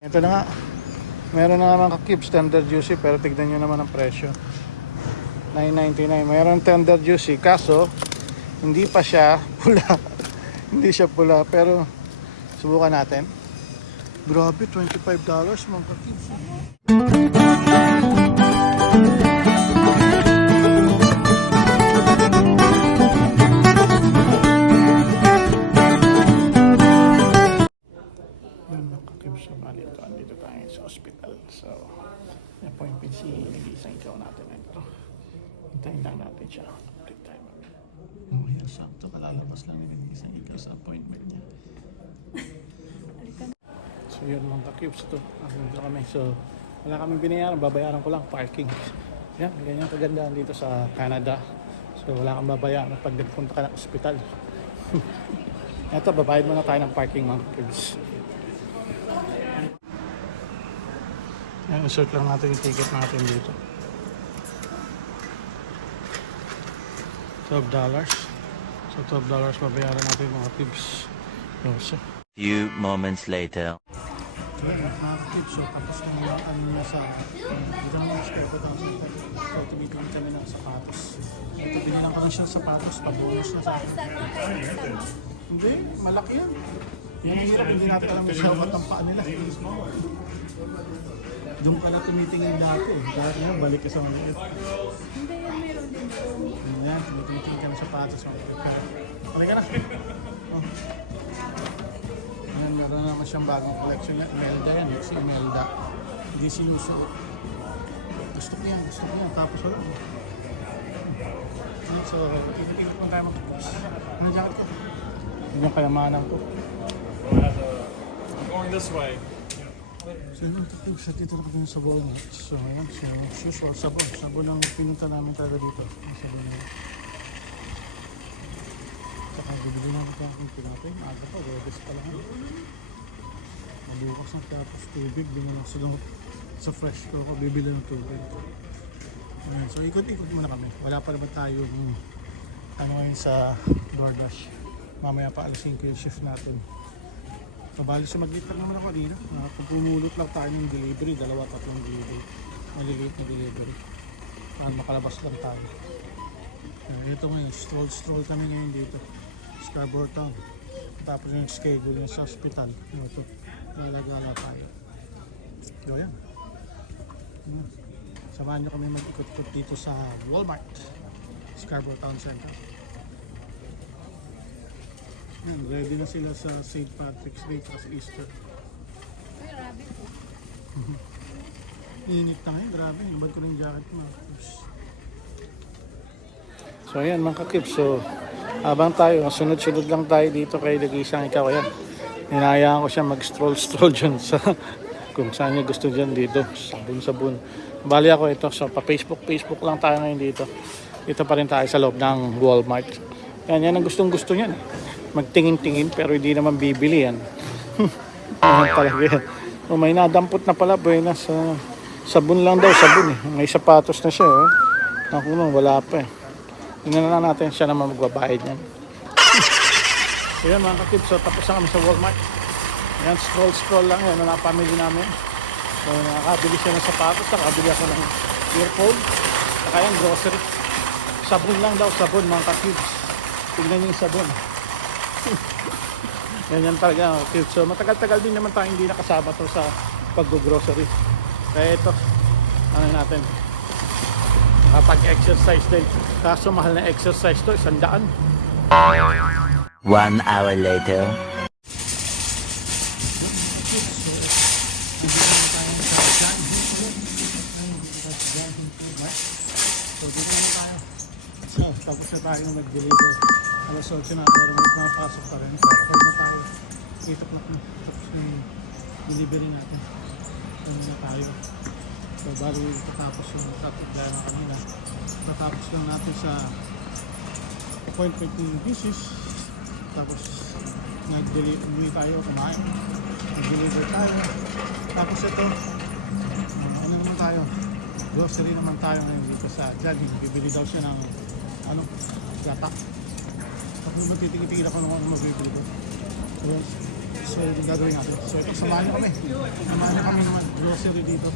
Ito na nga. Meron na naman ka-cubes, tender juicy, pero tignan nyo naman ang presyo. $9.99. Meron tender juicy, kaso hindi pa siya pula. Hindi siya pula, pero subukan natin. Grabe, $25 mga ka-cubes. So, bali ito, andito tayo sa hospital. So, appointment si nag-iisang ikaw natin ito. Hintayin lang natin siya. Update tayo mamaya. Oh, yan, sakto. Kalalabas lang ni nag-iisang ikaw sa appointment niya. So, yun mga ka-cubes to. Andito kami. So, wala kaming binayaran. Babayaran ko lang parking. Yan, ganyan kagandaan dito sa Canada. So, wala kang babayaran pag nagpunta ka ng hospital. Ito, babayad muna tayo ng parking mga ka-cubes. Yan, insert lang natin yung ticket natin dito. $12. So $12 babayaran natin mga tips. Few moments later. Yan, mga tips. So tapos na mga ano na sa dito naman yung square ko. So tumipin kami ng sapatos. Ito, binilang ko na siya ng sapatos. Pabonus na sa akin. Hindi, malaki yan. Yan ang hirap, hindi natin alam siya ba't ang paa nila. Doon ka na tumitingin dati. Dati nga, balik ka sa maliit. Hindi, yan meron din doon. Yan, tumitingin ka na sa patos. Okay ka na. Oh. Yan, meron naman siyang bagong collection na Imelda yan. Si Imelda. Hindi sinusuot. Gusto ko yan. Tapos wala. So, ikot-ikot mo tayo mag-post. Ano jacket ko? Yun yung kayamanan ko. I'm going this way. So yun, sa dito na kami sa Walmart. So ayan, so usual, sabon ang pinunta namin talaga dito. Sabon nila. Saka bibili namin ito ang pinapay. Maaga pa, Webes pa lang. Mabukas na tapos tubig. Binili sa fresh ko ako, bibili ng tubig. Ayan, so ikot-ikot muna kami. Wala pa naman tayo ano ngayon sa DoorDash. Mamaya pa alas 5 yung shift natin. Kabali sa mag-liit lang naman ako kanina. Kung pumulot lang tayo ng delivery, 2-3 delivery. Maliliit na delivery. Makalabas lang tayo. Ito ngayon, stroll kami ngayon dito. Scarborough Town. Tapos yung schedule niya sa hospital. Ito, lalagala tayo. So yan. Samahan nyo kami mag-ikot-ikot dito sa Walmart. Scarborough Town Center. Yan, ready na sila sa St. Patrick's Day at Easter. Uy, rabbit po. Init na ngayon, grabe. Ibad ko na yung jacket ko mga kips. So ayan mga kips. So habang tayo, sunod-sunod lang tayo dito kay Dagisang ikaw. Ayan, hinayaan ko siya mag-stroll dyan sa kung saan niya gusto dyan dito. Sabon. Bali ako ito. So pa-Facebook lang tayo ngayon dito. Dito pa rin tayo sa loob ng Walmart. Yan ang gustong-gusto niyan. Magtingin-tingin pero hindi naman bibili yan. Talaga yan. Oh, may nadampot na pala boy na sa sabon lang daw, sabon eh. May sapatos na siya eh. Ako nung wala pa eh. Tingnan na natin siya naman magbabayad niyan. So yan mga kakib, so tapos na kami sa Walmart. Yan, scroll lang yan, mga family namin. So nakakabili siya ng sapatos, nakakabili ako ng earphone. Saka yan, grocery. Sabon lang daw, sabon mga kakib. Tignan niyo yung sabon. Ganyan talaga, cute. So matagal-tagal din naman tayo hindi nakasama to sa pag-grocery. Kaya ito, ano natin, kapag-exercise din. Kaso mahal na exercise to, 100. 1 hour later. So dito naman tayo. So tapos na tayo mag-deliver. Alas 8 na, pero may napasok pa rin. So, hold na tayo. Itok na tapos yung delivery natin. Ito na tayo. So, bago tatapos yung traffic dahil na kanina. Tatapos lang natin sa appointment ng business. Tapos, nag-delivery tayo, kumain. Nag-deliver tayo. Tapos ito, ano naman tayo? Grocery naman tayo ngayon dito sa Johnny. Bibili daw siya ng gata. Ako matitingin ako nung ako mabibili ko. So, So, yung gagawin natin. So, ito, samahan niyo kami. Samahan niyo kami ng grocery dito.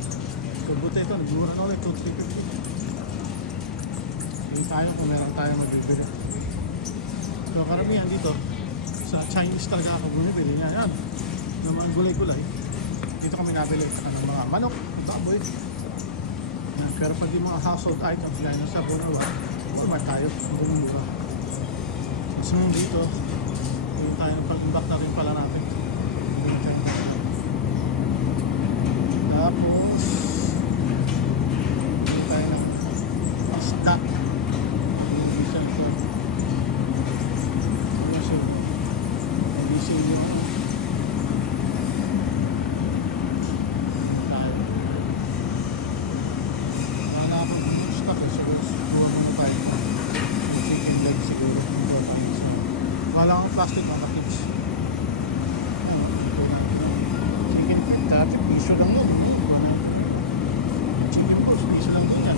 So, buti ito, nagmura na ulit. 2,350. Hindi tayo kung meron tayo magbibili. So, karamihan dito, sa Chinese talaga ako bumibili niya. Yan, ng mga gulay-gulay. Dito kami nabili ng mga manok, baboy. Yan. Pero pag yung mga household items, gaya ng sabon or what, sumay tayo. Bumura. So, dito, hindi tayo pag-imbak na rin pala natin. Tapos, hindi tayo ng stock. Wala akong plastic mga kids. Chicken feet, dati piso lang doon. Chicken balls, piso lang doon yan.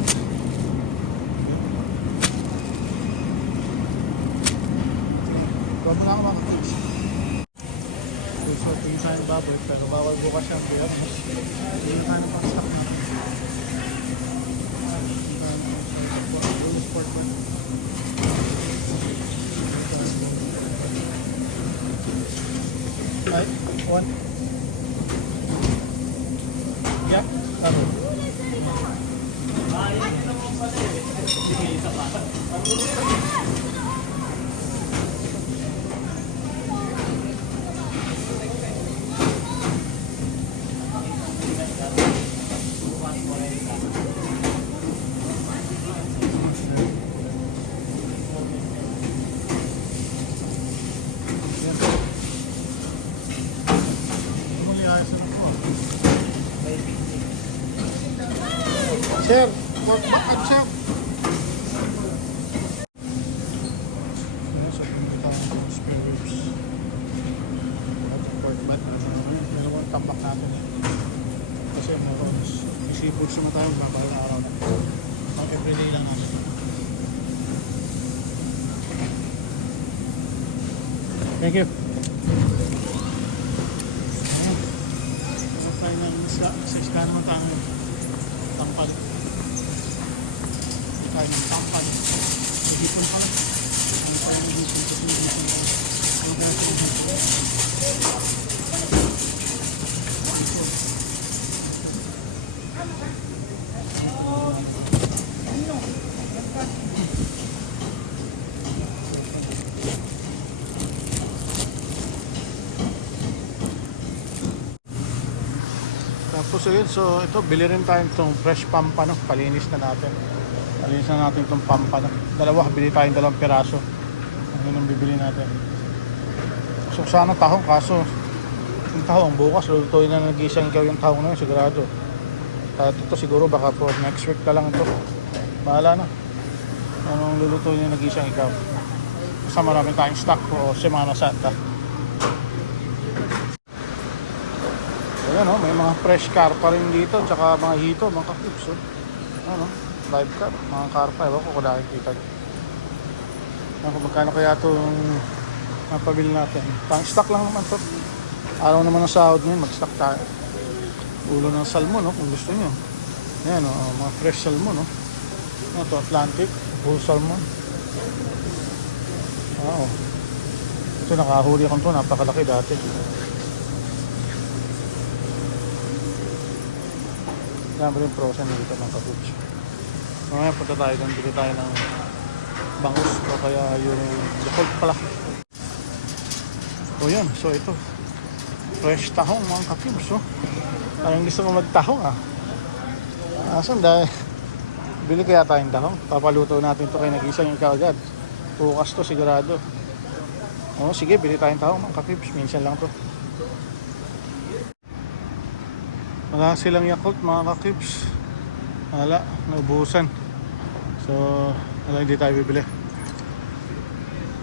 Huwag mo na ako mga kids. So, tingin tayo ng baboy, pero bawal bukas yung bilang. Hindi na tayo ng pang-stock natin. Right, one. Yeah, Sir, back up, sir. So, pumunta tayo ng spare ribs. At pork butt. Meron tambak natin. Kasi meron seafood na tayo babal na araw na. Pag everyday lang natin. Thank you. So, tayo ng isla. Sa isla naman tayo. Tampan. Tayo ng tampan. Nagipon pa. Hindi tayo nagipon kasi nagipon pa. Ay dati nagipon. Tapos ayun, so ito, bili rin tayo itong fresh pampano. Palinis na natin. Palinis na natin itong pampano. Dalawa, bili tayong 2 piraso. Ano yung bibili natin. So sana tahong, kaso yung tahong bukas, lulutuin na nag-isang ikaw yung tahong na yun, sigurado. At ito siguro baka for next week na lang ito. Bahala na. Anong lulutuin na nag-isang ikaw. Basta maraming tayong stock po Semana Santa. Ayan o, may mga fresh carpa rin dito, tsaka mga hito, mga kaklips. Ano, live carp, mga carpa, ewan ko kung nakikita nyo. Ayan kung magkano kaya itong napabili natin. Pang-stock lang naman ito. Araw naman ng sahod ngayon, mag-stock tayo. Ulo ng salmon, no, kung gusto nyo. Ayan o, mga fresh salmon. No. Ano ito, Atlantic, full salmon. Wow. Ito, nakahuli akong ito, napakalaki dati. Dami rin frozen dito ng kapuch. So ngayon punta tayo doon, bili tayo ng bangus o kaya yung Yakult pala. So yun, so ito fresh tahong mga kapuch. So parang gusto mo magtahong asan dahil bili kaya tayong tahong, papaluto natin ito kay nag-isang ikaw agad. Bukas to sigurado. O sige, bili tayong tahong mga kapuch, minsan lang to. Wala silang Yakult mga kakrips. Wala, naubusan. So, wala, hindi tayo bibili.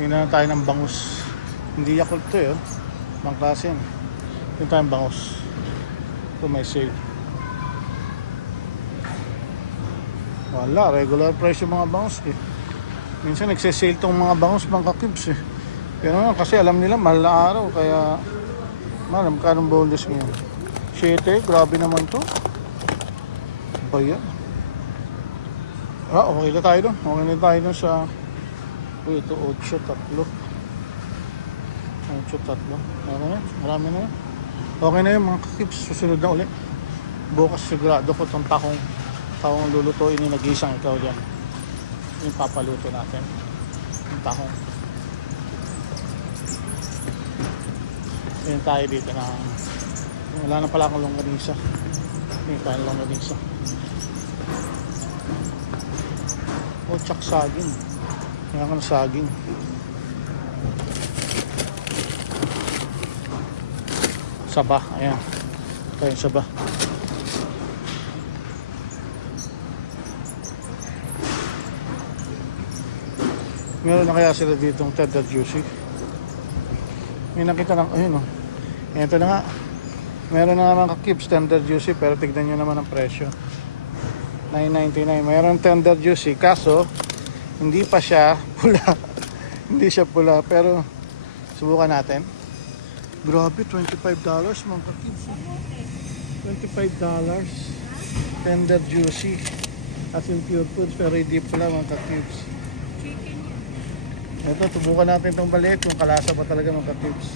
Tingnan tayo ng bangus. Hindi Yakult to eh. Ibang klase yan. Tingnan tayo ng bangus. Ito may sale. Wala, regular price yung mga bangus eh. Minsan nagsisale tong mga bangus mga kakrips eh. Pero kasi alam nila mahal na araw kaya Malam, kanong boneless ngayon? 7, grabe naman to. Ba yan? Okay na tayo doon. Okay na tayo doon sa... Uy, ito 8-3. 8-3. Okay na yan. Marami na yan. Okay na yun mga kakips. Susunod na ulit. Bukas sigurado ko itong tahong lulutuin ni nag-isang ikaw dyan. Yung papaluto natin. Yung tahong. Yan tayo dito na wala na pala akong longganisa. Hindi tayo longganisa. O tsak saging. Kaya ka na saging. Saba, ayan. Ito yung saba. Meron na kaya sila ditong tender juicy? May nakita lang, ayun o. Ito na nga. Meron na naman ka-Kips tender juicy pero tignan nyo naman ang presyo. $9.99. Meron tender juicy kaso hindi pa siya pula. Hindi siya pula pero subukan natin. Grabe, $25 mga ka-Kips. $25. Tender juicy. As in pure foods pero hindi pula mga ka-Kips. Ito, subukan natin itong balik kung kalasa ba talaga mga ka-Kips.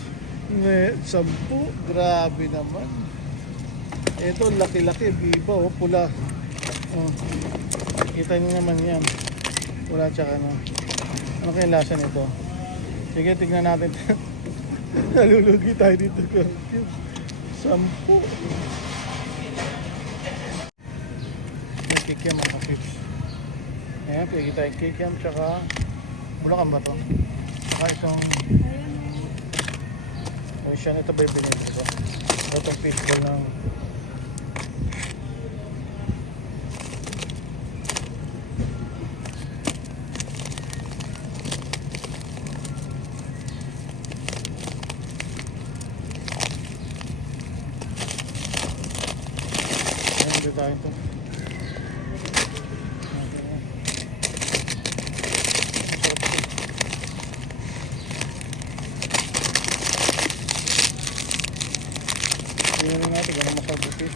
10. Grabe naman. Ito, laki-laki. Biba, oh, pula. Oh. Kita niyo naman yan. Pula tsaka ano. Ano kaya lasa nito? Sige, tignan natin. Nalulugi tayo dito. 10. May kikiam mga ka-Kips. Ayan, pwede tayo kikiam tsaka Bulacan ba ito? Saka itong siya nito ba yung binili ko? Itong fishbowl ng ayan, hindi tayo ito. Tingnan natin kung ano masarap yung fish.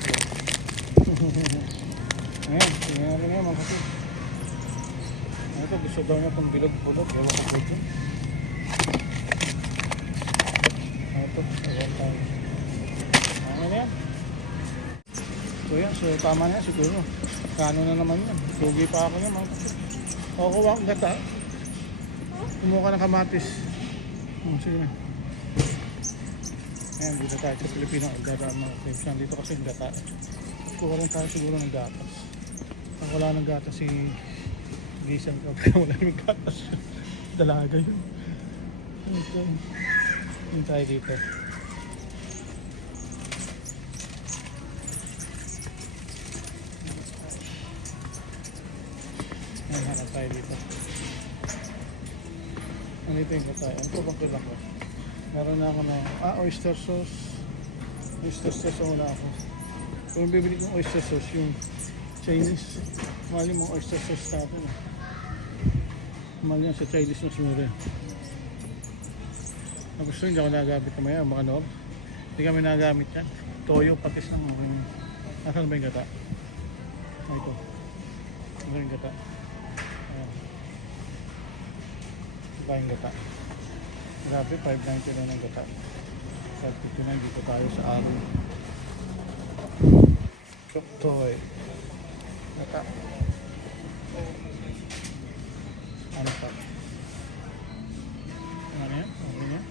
Ayan, tingnan natin ngayon mga kapit. Ito, gusto daw niya itong bilog-bulog. Ewan ko po ito. Ito, ewan tayo. Ano na yan? So yan, so tama na yan siguro. Kano na naman yan. Tugi pa ako niya mga kapit. O, kuha ang gata. Kumuha ka ng kamatis. Sige na. Ayan, dito tayo sa Pilipino, ang gata mga Kips. Dito kasi yung gata. Kuha rin tayo siguro ng gatas. Pag wala ng gatas si Gisan ko, pag wala ng gatas dalaga yun. Okay. Yun tayo dito. Ayan, hanap tayo dito. Nandito yung gata. Ano po bang kailang ko? Meron na ako na oyster sauce. Oyster sauce ang wala ako. Kung bibili kong oyster sauce, yung Chinese, mahal yung mga oyster sauce natin. Mahal yan sa Chinese na sumura. Ang gusto hindi ako nagagamit kamaya, mga noob. Hindi kami nagagamit yan. Toyo, patis ng asan ba yung gata? Ito. Ano yung gata? Ito yung gata. Grabe, $5.99 ang gata. $5.59 dito tayo sa amin. Choktoy. Gata. Ano pa? Ano yan? Ano yan?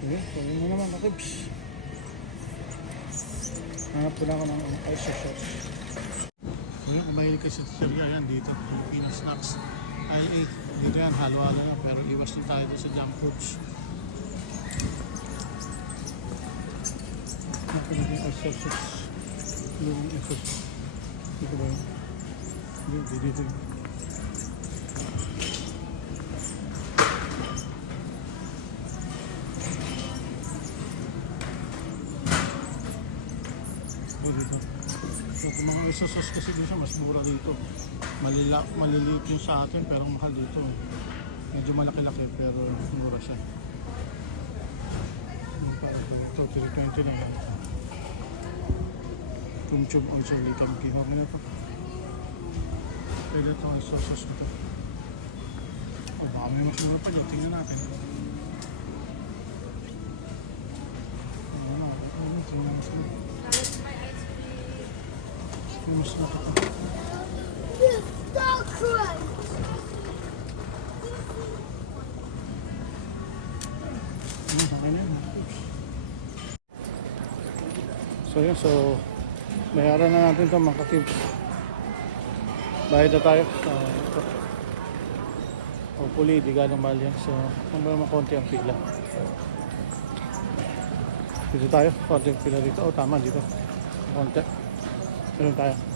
Sige, sige mo naman ka-Kips. Hanap ko lang ako ng oyster sauce. Sige, kung mahilig ka sa Celia, yan dito. Filipino snacks. IA, dito yan, halo-halo na, pero iwas din tayo doon sa junk foods. Nakinig yung oyster sauce. Yung oyster sauce. Dito ba yun? Dito yun. Dito. So, kung mga oyster sauce kasi dito, mas mura dito. Maliliit yung sa atin pero mahal dito. Medyo malaki-laki pero mura siya. Ito, 320 lang. Kumchum also likam ki. Okay na to. Pwede ito ang sauce mo to. O baka may mas mura pa dyan. Tingnan natin. Ano, tingnan mas mura. May mas mura pa. Okay na yun. So yun, bayaran na natin ito mga ka-tips. Bayad na tayo. Ito. Hopefully, di ganong mahal yan. So, kung ba makonti ang pila. Dito tayo. Konti ang pila dito. Oh, tama dito. Konti. Ganun tayo.